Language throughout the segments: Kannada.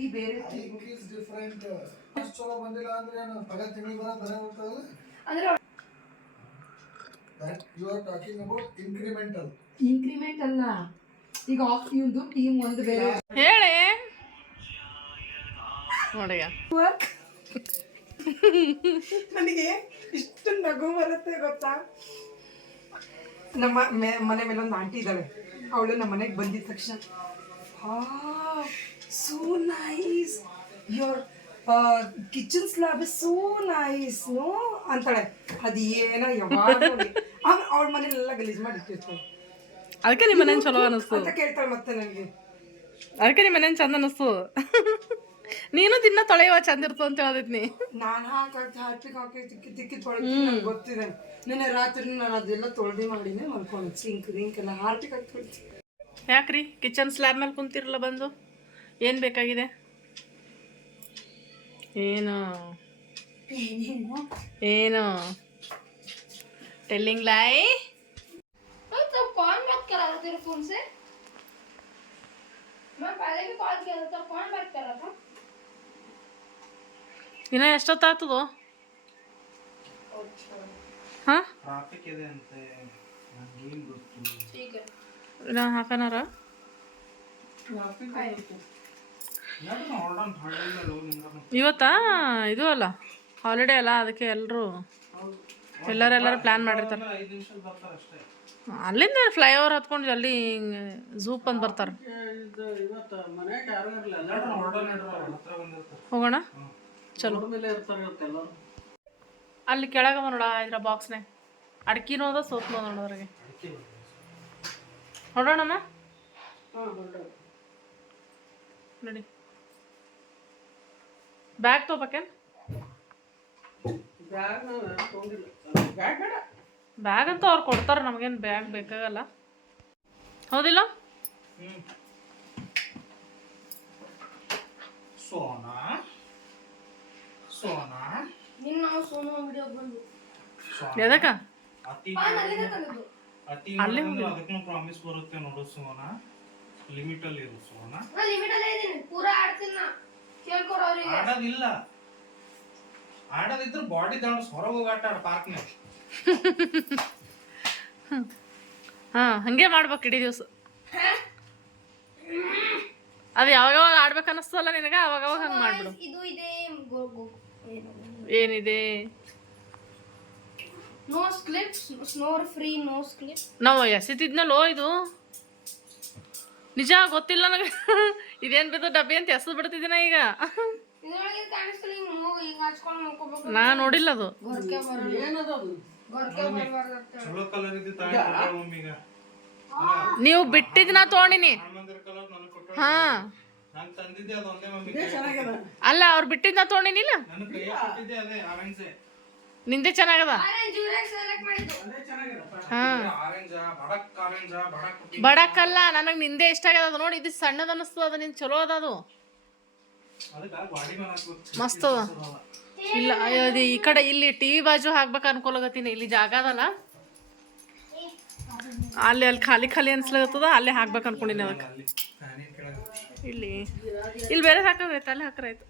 ಈ ಬೇರೆ ಥಿಂಕ್ ಇಸ್ ಡಿಫ್ರೆಂಟ್ ಅಷ್ಟು ಚಲೋ ಬಂದಿಲ್ಲ ಅಂದ್ರೆ ಏನು ಪಗ ತಿಂಗಳು ಬರೋ ಬರ ಬರ್ತದಲ್ಲ ಅಂದ್ರೆ that you are talking about incremental increment ಅಲ್ಲ ಈಗ ಆಫ್ ಇವ್ದು ಟೀಮ್ ಒಂದು ಬೇರೆ. ಹೇಳಿ. ನೋಡಿಗ ನನಗೆ ಇಷ್ಟು ನಗು ಬರುತ್ತೆ ಗೊತ್ತಾ? ನಮ್ಮ ಮನೆ ಮೇಲೆ ಒಂದು ಆಂಟಿ ಇದ್ದಾಳೆ ಅವಳು ನಮ್ಮ ಮನೆಗೆ ಬಂದಿದ ತಕ್ಷಣ. So nice your kitchen slab is so nice no ಅಂತಾಳೆ. ಅದೇನ ಏನೋ ಯಾವಾಗ ಅವಳ ಮನೇಲೆಲ್ಲ ಗಲೀಜ್ ಮಾಡಿ ಇಟ್ಟಿರ್ತಾಳೆ ಅದಕ್ಕೆ ನಿಮ್ಮ ಮನೇನ್ ಚಲೋ ಅನಿಸ್ತು. ಅಂತ ಕೇಳ್ತಾಳೆ ಮತ್ತೆ ನನಗೆ. ಅದಕ್ಕೆ ನಿಮ್ಮ ಮನೇನ್ ಚಂದ ಅನಿಸ್ತು. ನೀನು ದಿನ ತೊಳೆಯುವ ಚಂದ ಇರ್ತದ ಅಂತ ಹೇಳಿದ್ನಿ ನಾನು ಹಾಕಿ ಹಾಕಿ ಹಾಕಿ ತಿಕ್ಕಿ ತಿಕ್ಕಿ ತೊಳೆದು ನಂಗೆ ಗೊತ್ತಿದೆ. ನಿನ್ನೆ ರಾತ್ರಿ ನಾನು ಅದೆಲ್ಲ ತೊಳೆದಿ ಮಾಡಿನೇ ಮಲ್ಕೊಂಡು ಸಿಂಕ್ ರಿಂಕ್ ಎಲ್ಲ ಹಾರ್ಟಿಗೆ ಹಾಕಿ ತೊಳಿತೀನಿ ಯಾಕ್ರಿ? ಕಿಚನ್ ಸ್ಲ್ಯಾಬ್ ಮೇಲೆ ಕುಂತಿರಲ್ಲ ಬಂದು? ಏನು ಬೇಕಾಗಿದೆ ಏನು ಏನು ಟೆಲ್ಲಿಂಗ್ ಲೈ तो कौन बात कर रहा था तेरे फोन से मैं पहले भी कॉल किया था तो कौन बात कर रहा था ಇನ್ನ ಎಷ್ಟೊತ್ತಾಗ್ತದೋ ಹಾಂ ಟ್ರಾಫಿಕ್ ಇದೆ ಅಂತೆ ನನಗೇನು ಗೊತ್ತು ठीक है ಇನ್ನ ಇವತ್ತಾ? ಇದು ಅಲ್ಲ. ಹಾಲಿಡೇ ಅಲ್ಲ ಅದಕ್ಕೆ ಎಲ್ಲರೂ ಎಲ್ಲರೂ ಎಲ್ಲರೂ ಪ್ಲ್ಯಾನ್ ಮಾಡಿರ್ತಾರೆ. ಅಲ್ಲಿಂದ ಫ್ಲೈ ಓವರ್ ಫ್ಲೈಓವರ್ ಹತ್ಕೊಂಡು ಜಲ್ದಿ ಝೂಪ್ ಅಂತ ಬರ್ತಾರೆ. ಹೋಗೋಣ? ಚಲೋ. ಅಲ್ಲಿ ಕೆಳಗೆ ನೋಡ ಇದ್ರ ಬಾಕ್ಸ್ನೇ ಅಡ್ಕಿನೂ ಅದ ಸೋಪ್ನೂ ಅದ ನೋಡೋದ್ರಿಗೆ ನೋಡೋಣ. ನಡಿ. ಬ್ಯಾಗ್ ತೊಗೊಬೇಕೇನು ಬ್ಯಾಗ್ ಅಂತ ಅವ್ರು ಕೊಡ್ತಾರೆ ನಮಗೇನು ಬ್ಯಾಗ್ ಬೇಕಾಗಲ್ಲ. ಹೌದಿಲ್ಲ? ಸೋನಾ? ಸೋನಾ? ಎದಕ್ಕ? ಪ್ರಾಮಿಸ್ ಬರುತ್ತೆ ನೋಡು ಸೋನಾ. ಲಿಮಿಟ್ ಅಲ್ಲಿ ಇರು ಸೋನಾ. ಲಿಮಿಟ್ ಅಲ್ಲೇ ಇದೀನಿ. ಪೂರಾ ಆಡ್ತೀನಿ ನಾ ಕೇಳ್ಕೊಡು ಅವ್ರಿಗೆ ಆಡೋದಿಲ್ಲ. ಆಡೋದಿದ್ರೆ ಬಾಡಿ ದಾಂಡ್ಸ್ ಹೊರಗೆ ಹೋಗಿ ಆಟ ಆಡ ಪಾರ್ಕ್ನಾಗ ಹಾಂ ಹಾಗೆ ಮಾಡ್ಬೇಕು ಇಡೀ ದಿವಸ. ಅದು ಯಾವಾಗ ಯಾವಾಗ ಆಡ್ಬೇಕು ಅನಿಸ್ತಲ್ಲ ನಿನಗೆ? ಅವಾಗ ಅವಾಗ ಹಂಗೆ ಮಾಡ್ಬಿಡು. ಇದು ಇದೆ ಗೋ ಗೋ ಏನಿದೆ? No slip snore free no slip ನಾವು ಎಸಿತಿದ್ನಲ್ಲೋ ಇದು? ನಿಜ ಗೊತ್ತಿಲ್ಲ ನನಗೆ. ಇದೇನ್ ಬಿದ್ದು ಡಬ್ಬಿ ಅಂತ ಎಸದ್ ಬಿಡ್ತಿದ್ದೀನ ಈಗ. ನಾ ನೋಡಿಲ್ಲ ಅದು. ಗೊರಕೆ ಬರಲ್ಲ. ಗೊರಕೆ ಬರಬಾರ್ದು ಚಲೋ ಕಲರ್ ಇದ್ದು ಮಮ್ಮಿಗ ನೀವು ಬಿಟ್ಟಿದ್ನ ನಾ ತೊಗೊಂಡಿನಿ. ಮಂದಿರ ಕಲರ್ ನನಗೆ ಕೊಟ್ಟು ಹಾ. ನಾನು ತಂದಿದ್ದೆ ಅದು ಒಂದೇ ಮಮ್ಮಿ ಅಲ್ಲ ಅವ್ರು ಬಿಟ್ಟಿದ್ ನಾ ತೊಗೊಂಡಿನಿಲ್ಲ ನಿಂದೆ ಚೆನ್ನಾಗದ? ಹಾ. ಆರೆಂಜ್ ಬಡಕ್ ಆರೆಂಜ್ ಬಡಕ್ ಬಡಕ್ಕಲ್ಲ ನನಗೆ ನಿಂದೆ ಇಷ್ಟ ಆಗ್ಯದ ಅದು ನೋಡಿ ಇದು ಸಣ್ಣದ ಅನಿಸ್ತದ ಅದು ನಿನ್ ಚಲೋ ಅದ ಅದು. ಅದಕ್ಕೆ ಬಾಡಿ ಮೇಲೆ ಹಾಕ್ಬೇಕು. ಮಸ್ತ್ ಅದ. ಇಲ್ಲ ಅಯ್ಯೋ, ಇದು ಈ ಕಡೆ ಇಲ್ಲಿ ಟಿವಿ ಬಾಜು ಹಾಕ್ಬೇಕು ಅನ್ಕೊಲಗತ್ತೀನಿ ಇಲ್ಲಿ ಜಾಗ ಅದಲ್ಲ. ಅಲ್ಲಿ ಅಲ್ಲಿ ಖಾಲಿ ಖಾಲಿ ಅನ್ಸ್ಲಾಗತ್ತದ ಅಲ್ಲೇ ಹಾಕ್ಬೇಕು ಅನ್ಕೊಂಡಿನಿ ಅದಕ್ಕೆ. ಇಲ್ಲಿ ಇಲ್ಲಿ ಬೇರೆ ಹಾಕೋದೈತೆ ಅಲ್ಲೇ ಹಾಕ್ರಾಯ್ತು.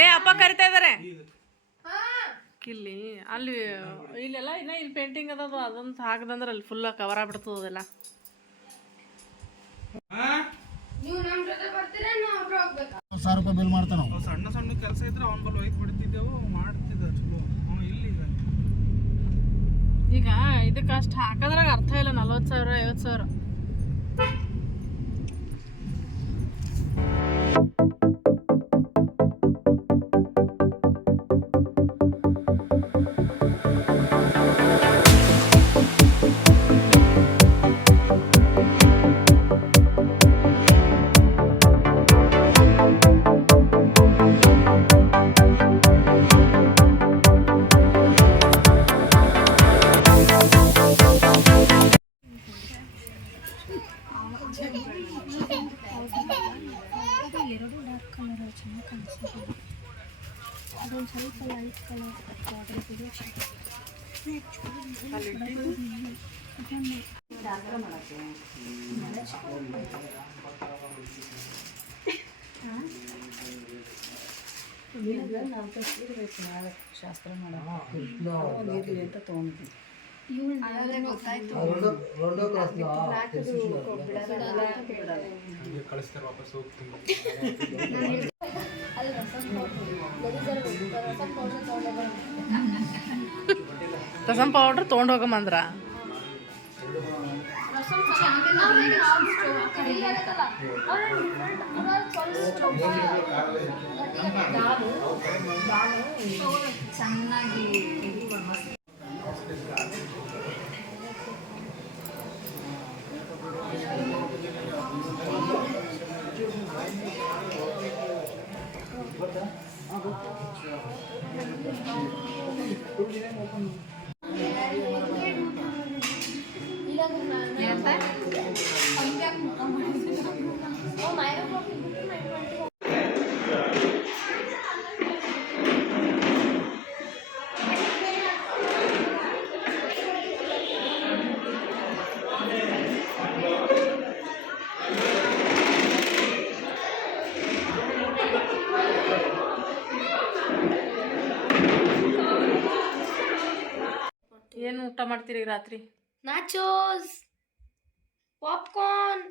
ಏ ಅಪ್ಪ ಕರಿತಾ ಇದಾರೆ. हाँ ಇಲ್ಲಿ ಅಲ್ಲಿ ಇಲ್ಲೆಲ್ಲ ಇನ್ನ ಇಲ್ಲಿ ಪೇಂಟಿಂಗ್ ಅದ ಅದೊಂದು ಹಾಕದಂದ್ರೆ ಅಲ್ಲಿ ಫುಲ್ ಕವರ್ ಆಗ್ಬಿಡ್ತದ ಅದೆಲ್ಲ. ಸಾವಿರ ರೂಪಾಯಿ ಬಿಲ್ ಮಾಡ್ತಾನ ಸಣ್ಣ ಸಣ್ಣ ಕೆಲಸ ಇದ್ರೆ ಅವನ ಬಲ್ ಒಯ್ದು ಬಿಡ್ತಿದ್ದೆವು ಮಾಡ್ತಿದ್ದ ಚಲೋ. ಅವ ಇಲ್ಲಿ ಈಗ ಈಗ ಇದಕ್ಕೆ ಅಷ್ಟು ಹಾಕದ್ರಾಗ ಅರ್ಥ ಇಲ್ಲ ನಲ್ವತ್ತು ಸಾವಿರ ಐವತ್ತು ಸಾವಿರ. ಅದೊಂದು ಸ್ವಲ್ಪ ಲೈಟ್ ಕಲರ್ ಬಾರ್ಡರ್ ಇದೆ ಶಾಸ್ತ್ರ ಮಾಡೋ ನೀರ್ಲಿ ಅಂತ ತೊಗೊಂಡಿದ್ದೀನಿ ತೊಗೊಂಡಿದ್ವಿ ರಸಂ ಪೌಡ್ರ್ ತೊಗೊಂಡೋಗಮಂದ್ರ ಚೆನ್ನಾಗಿ ಮಾಡ್ತೀರಿ ರಾತ್ರಿ? ನಾಚೋಸ್ ಪಾಪ್ಕಾರ್ನ್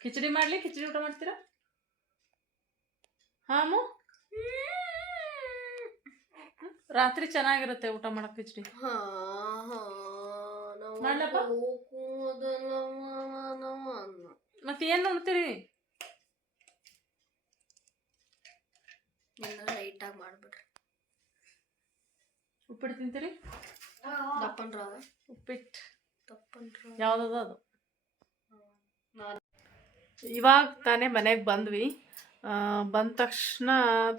ಕಿಚಡಿ ಮಾಡ್ಲಿ ಕಿಚಡಿ ಊಟ ಮಾಡ್ತೀರಾ? ಹಾಮು. ರಾತ್ರಿ ಚೆನ್ನಾಗಿರುತ್ತೆ ಊಟ ಮಾಡಕ್ ಕಿಚಡಿ. ಮಾಡ್ಲಪ್ಪ? ಮತ್ತೆ ಏನ್ ನೋಡ್ತೀರಿ ಲೈಟ್ ಆಗಿ ಮಾಡ್ಬಿಡ್ರಿ. ಉಪ್ಪಿಟ್ಟು ತಿಂತೀರಿ? ದಪ್ಪನ್ರ ಉಪ್ಪಿಟ್ಟು. ದಪ್ಪನ್ರ ಯಾವ್ದದ ಅದು? ಇವಾಗ ತಾನೇ ಮನೆಗೆ ಬಂದ್ವಿ. ಬಂದ ತಕ್ಷಣ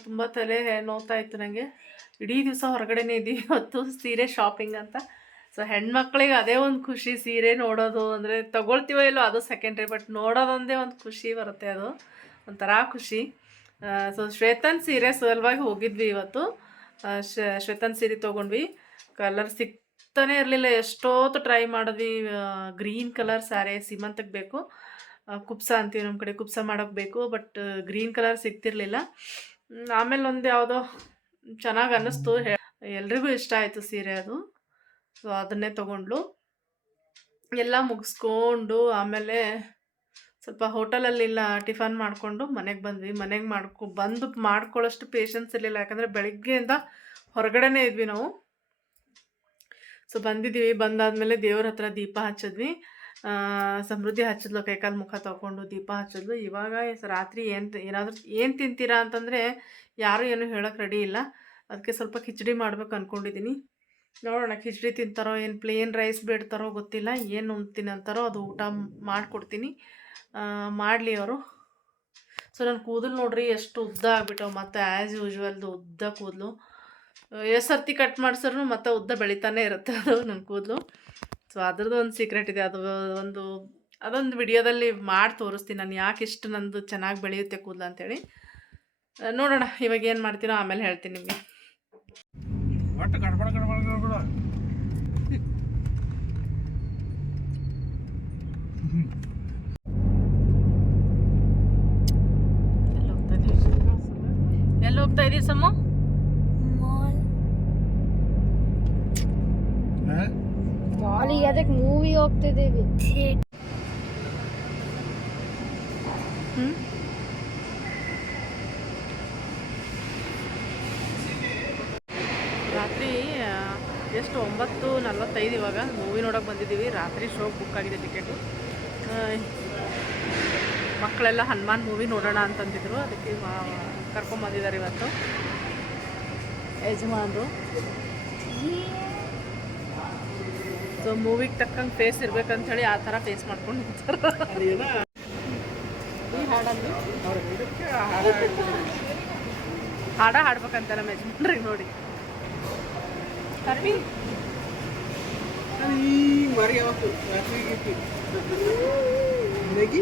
ತುಂಬ ತಲೆ ನೋತಾ ಇತ್ತು ನನಗೆ ಇಡೀ ದಿವಸ ಹೊರಗಡೆನೇ ಇದ್ದೀವಿ ಇವತ್ತು ಸೀರೆ ಶಾಪಿಂಗ್ ಅಂತ. ಸೊ ಹೆಣ್ಮಕ್ಳಿಗೆ ಅದೇ ಒಂದು ಖುಷಿ ಸೀರೆ ನೋಡೋದು ಅಂದರೆ ತಗೊಳ್ತೀವೋ ಇಲ್ಲೋ ಅದು ಸೆಕೆಂಡ್ರಿ ಬಟ್ ನೋಡೋದೊಂದೇ ಒಂದು ಖುಷಿ ಬರುತ್ತೆ ಅದು. ಒಂಥರ ಖುಷಿ. ಸೊ ಶ್ವೇತನ್ ಸೀರೆ ಸುಲಭವಾಗಿ ಹೋಗಿದ್ವಿ ಇವತ್ತು. ಶ್ವೇತನ್ ಸೀರೆ ತೊಗೊಂಡ್ವಿ. ಕಲರ್ ಸಿಗ್ತಾನೆ ಇರಲಿಲ್ಲ. ಎಷ್ಟೊತ್ತು ಟ್ರೈ ಮಾಡಿದ್ವಿ. ಗ್ರೀನ್ ಕಲರ್ ಸ್ಯಾರಿ ಸೀಮಂತಕ್ಕೆ ಬೇಕು. ಕುಪ್ಸ ಅಂತೀವಿ ನಮ್ಮ ಕಡೆ, ಕುಪ್ಸ ಮಾಡೋಕ್ಕೆ ಬೇಕು ಬಟ್ ಗ್ರೀನ್ ಕಲರ್ ಸಿಗ್ತಿರ್ಲಿಲ್ಲ. ಆಮೇಲೆ ಒಂದು ಯಾವುದೋ ಚೆನ್ನಾಗಿ ಅನ್ನಿಸ್ತು. ಎಲ್ರಿಗೂ ಇಷ್ಟ ಆಯಿತು ಸೀರೆ ಅದು. ಸೊ ಅದನ್ನೇ ತೊಗೊಂಡ್ಲು. ಎಲ್ಲ ಮುಗಿಸ್ಕೊಂಡು ಆಮೇಲೆ ಸ್ವಲ್ಪ ಹೋಟೆಲಲ್ಲಿಲ್ಲ, ಟಿಫನ್ ಮಾಡಿಕೊಂಡು ಮನೆಗೆ ಬಂದ್ವಿ. ಮನೆಗೆ ಮಾಡ್ಕೊ, ಬಂದು ಮಾಡ್ಕೊಳ್ಳೋಷ್ಟು ಪೇಷನ್ಸ್ ಇರಲಿಲ್ಲ. ಯಾಕಂದರೆ ಬೆಳಗ್ಗೆಯಿಂದ ಹೊರಗಡೆನೇ ಇದ್ವಿ ನಾವು. ಸೊ ಬಂದಿದ್ದೀವಿ. ಬಂದಾದಮೇಲೆ ದೇವ್ರ ಹತ್ರ ದೀಪ ಹಚ್ಚಿದ್ವಿ. ಸಮೃದ್ಧಿ ಹಚ್ಚಿದ್ಲು, ಕೈಕಾಲು ಮುಖ ತೊಗೊಂಡು ದೀಪ ಹಚ್ಚಿದ್ಲು. ಇವಾಗ ರಾತ್ರಿ ಏನು, ಏನಾದರೂ ಏನು ತಿಂತೀರಾ ಅಂತಂದರೆ ಯಾರು ಏನು ಹೇಳೋಕೆ ರೆಡಿ ಇಲ್ಲ. ಅದಕ್ಕೆ ಸ್ವಲ್ಪ ಕಿಚಡಿ ಮಾಡ್ಬೇಕು ಅಂದ್ಕೊಂಡಿದ್ದೀನಿ ನೋಡೋಣ, ಕಿಚಡಿ ತಿಂತಾರೋ, ಏನು ಪ್ಲೇನ್ ರೈಸ್ ಬಿಡ್ತಾರೋ ಗೊತ್ತಿಲ್ಲ. ಏನು ಉಣ್ತೀನಿ ಅಂತಾರೋ ಅದು ಊಟ ಮಾಡಿಕೊಡ್ತೀನಿ. ಮಾಡಲಿ ಅವರು. ಸೊ ನನ್ನ ಕೂದಲು ನೋಡ್ರಿ ಎಷ್ಟು ಉದ್ದ ಆಗ್ಬಿಟ್ಟವು ಮತ್ತು ಆ್ಯಸ್ ಯೂಶ್ವಲ್ದು ಉದ್ದ ಕೂದಲು. ಎಷ್ಟು ಸರ್ತಿ ಕಟ್ ಮಾಡಿಸ್ರು ಮತ್ತೆ ಉದ್ದ ಬೆಳಿತಾನೆ ಇರುತ್ತೆ ಅದು ನನ್ನ ಕೂದಲು. ಸೊ ಅದ್ರದ್ದು ಒಂದು ಸೀಕ್ರೆಟ್ ಇದೆ. ಅದು ಒಂದು, ಅದೊಂದು ವಿಡಿಯೋದಲ್ಲಿ ಮಾಡಿ ತೋರಿಸ್ತೀನಿ. ನಾನು ಯಾಕೆ ಇಷ್ಟು ನಂದು ಚೆನ್ನಾಗಿ ಬೆಳೆಯುತ್ತೆ ಕೂದಲು ಅಂತೇಳಿ. ನೋಡೋಣ. ಇವಾಗ ಏನು ಮಾಡ್ತೀನೋ ಆಮೇಲೆ ಹೇಳ್ತೀನಿ ನಿಮಗೆ ಒಟ್ಟು ಗಡ್ಬಡ ಗಡ್ಬಡ ಗಡ್ಬಡ ಎಲ್ಲಿ ಹೋಗ್ತಾ ಇದೀವಿ ಎಲ್ಲಿ ಹೋಗ್ತಾ ಇದೀವಿ ಸಮ? ಮಾಲಿಗೆ ಅದಕ್ಕೆ ಮೂವಿ ಹೋಗ್ತಿದ್ದೀವಿ ರಾತ್ರಿ ಎಷ್ಟು ಒಂಬತ್ತು ನಲ್ವತ್ತೈದು ಇವಾಗ ಮೂವಿ ನೋಡೋಕೆ ಬಂದಿದ್ದೀವಿ. ರಾತ್ರಿ ಶೋ ಬುಕ್ ಆಗಿದೆ ಟಿಕೆಟು ಮಕ್ಕಳೆಲ್ಲ ಹನುಮಾನ್ ಮೂವಿ ನೋಡೋಣ ಅಂತಂದಿದ್ರು. ಅದಕ್ಕೆ ಕರ್ಕೊಂಬಂದಿದ್ದಾರೆ ಇವತ್ತು. ಯಜಮಾನ್ರು. ಸೊ ಮೂವಿಗೆ ತಕ್ಕಂಗೆ ಫೇಸ್ ಇರ್ಬೇಕಂತ ಹೇಳಿ ಆ ಥರ ಫೇಸ್ ಮಾಡ್ಕೊಂಡು ನಿಂತಾರೆ. ಈ ಹಾಡಲ್ಲಿ? ಹಾಡ ಹಾಡ್ಬೇಕಂತ ನಮ್ಮ ಯಜಮಾನ್ರಿಗೆ ನೋಡಿ. ಕರ್ಮಿ ಈ ಮರಿ ಯಾವತ್ತು ನಗಿ.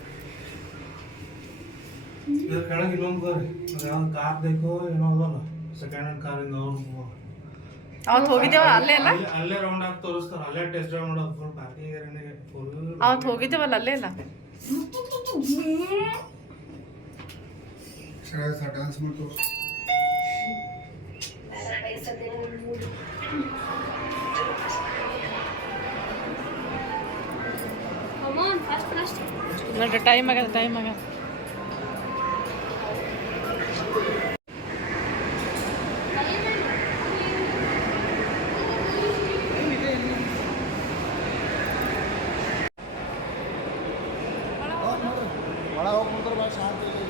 ಇದ್ರ ಕೆಳಗೆ ಇಲ್ಲೊಂದು ಬರ್ರಿ ಅದು ಯಾವ್ದು ಕಾರ್ ಬೇಕೋ ಏನೋ ಅದಲ್ಲ ಸೆಕೆಂಡ್ ಹ್ಯಾಂಡ್ ಕಾರಿಂದ ಅವ್ರು ಅವತ್ತು ಹೋಗಿದ್ದೇವ ಅಲ್ಲೇ ಅಲ್ಲ ಅಲ್ಲೇ- ಅಲ್ಲೇ ರೌಂಡ್ ಆಗಿ ತೋರಿಸ್ತಾರೆ ಅಲ್ಲೇ ಟೆಸ್ಟ್ ಡ್ರೈವ್ ಮಾಡೋದು ಫುಲ್ ಪಾರ್ಕಿಂಗ್ ಏರಿಯಾನಾಗೆ ಫುಲ್ ಅವತ್ತು ಹೋಗಿದ್ದೇವಲ್ಲ ಅಲ್ಲೇ ಅಲ್ಲ ಡ್ಯಾನ್ಸ್ ಮಾಡ್ತು ಕಮಾನ್ ಫಾಸ್ಟ್ ಫಾಸ್ಟ್ ನೋಡ್ರಿ ಟೈಮ್ ಆಗ್ಯದ ಟೈಮ್ ಆಗ್ಯದ 观察。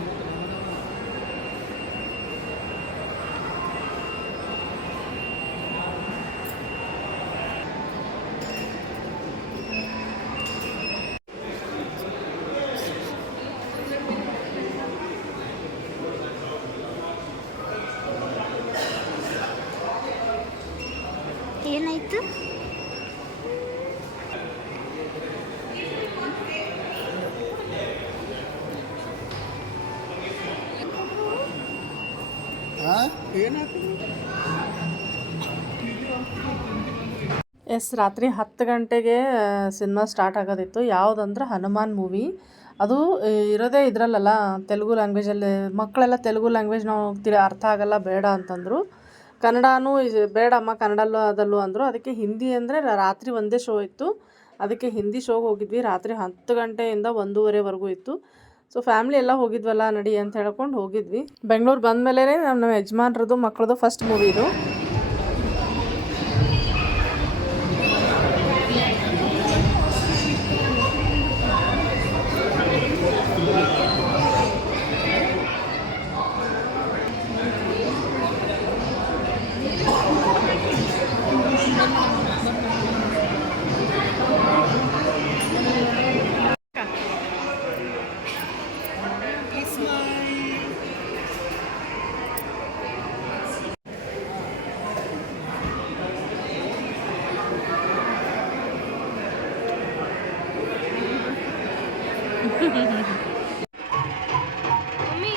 ಎಸ್, ರಾತ್ರಿ ಹತ್ತು ಗಂಟೆಗೆ ಸಿನಿಮಾ ಸ್ಟಾರ್ಟ್ ಆಗೋದಿತ್ತು. ಯಾವುದಂದ್ರೆ ಹನುಮಾನ್ ಮೂವಿ ಅದು ಇರೋದೇ ಇದರಲ್ಲಲ್ಲ ತೆಲುಗು ಲ್ಯಾಂಗ್ವೇಜಲ್ಲಿ ಮಕ್ಕಳೆಲ್ಲ ತೆಲುಗು ಲ್ಯಾಂಗ್ವೇಜ್ ನಾವು ತಿಳಿ ಅರ್ಥ ಆಗಲ್ಲ, ಬೇಡ ಅಂತಂದರು. ಕನ್ನಡನೂ ಬೇಡಮ್ಮ, ಕನ್ನಡಲ್ಲೂ ಅದಲ್ಲೂ ಅಂದರು. ಅದಕ್ಕೆ ಹಿಂದಿ ಅಂದರೆ ರಾತ್ರಿ ಒಂದೇ ಶೋ ಇತ್ತು. ಅದಕ್ಕೆ ಹಿಂದಿ ಶೋಗೆ ಹೋಗಿದ್ವಿ. ರಾತ್ರಿ ಹತ್ತು ಗಂಟೆಯಿಂದ ಒಂದೂವರೆವರೆಗೂ ಇತ್ತು. ಸೊ ಫ್ಯಾಮ್ಲಿ ಎಲ್ಲ ಹೋಗಿದ್ವಲ್ಲ ನಡಿ ಅಂತ ಹೇಳ್ಕೊಂಡು ಹೋಗಿದ್ವಿ. ಬೆಂಗಳೂರು ಬಂದಮೇಲೆ ನಮ್ಮ ಯಜಮಾನ್ರದ್ದು ಮಕ್ಕಳದು ಫಸ್ಟ್ ಮೂವಿ ಇದು. ಮಮ್ಮಿ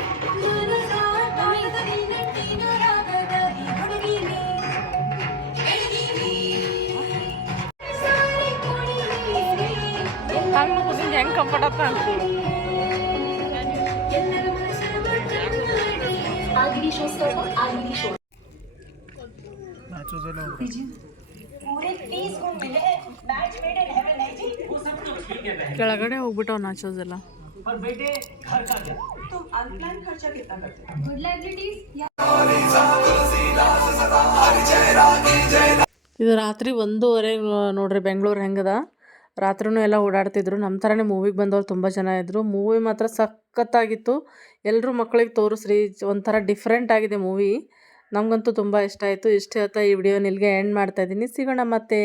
ಹಂಗೆ ಕೂತಿಂದ ಹೆಂಗೆ ಕಂಫರ್ಟ್ ಆಗ್ತಾ ಕೆಳಗಡೆ ಹೋಗ್ಬಿಟ್ಟವ್ ನಾಚೋಸ್ ಎಲ್ಲ ಗುಡ್ ಎಲ್ಲ. ಇದು ರಾತ್ರಿ ಒಂದೂವರೆ, ನೋಡ್ರಿ ಬೆಂಗಳೂರು ಹೆಂಗದ? ರಾತ್ರಿನೂ ಎಲ್ಲ ಓಡಾಡ್ತಿದ್ರು. ನಮ್ಮ ಥರನೇ ಮೂವಿಗೆ ಬಂದವ್ರು ತುಂಬ ಜನ ಇದ್ದರು ಮೂವಿ ಮಾತ್ರ ಸಖತ್ತಾಗಿತ್ತು. ಎಲ್ಲರೂ ಮಕ್ಕಳಿಗೆ ತೋರಿಸ್ರಿ, ಒಂಥರ ಡಿಫ್ರೆಂಟ್ ಆಗಿದೆ ಮೂವಿ ನಮಗಂತೂ ತುಂಬ ಇಷ್ಟ ಆಯಿತು. ಇಷ್ಟ ಹೇಳ್ತಾ ಈ ವಿಡಿಯೋ ನಿಲ್ಗೆ ಎಂಡ್ ಮಾಡ್ತಾ ಇದ್ದೀನಿ. ಸಿಗೋಣ ಮತ್ತೆ.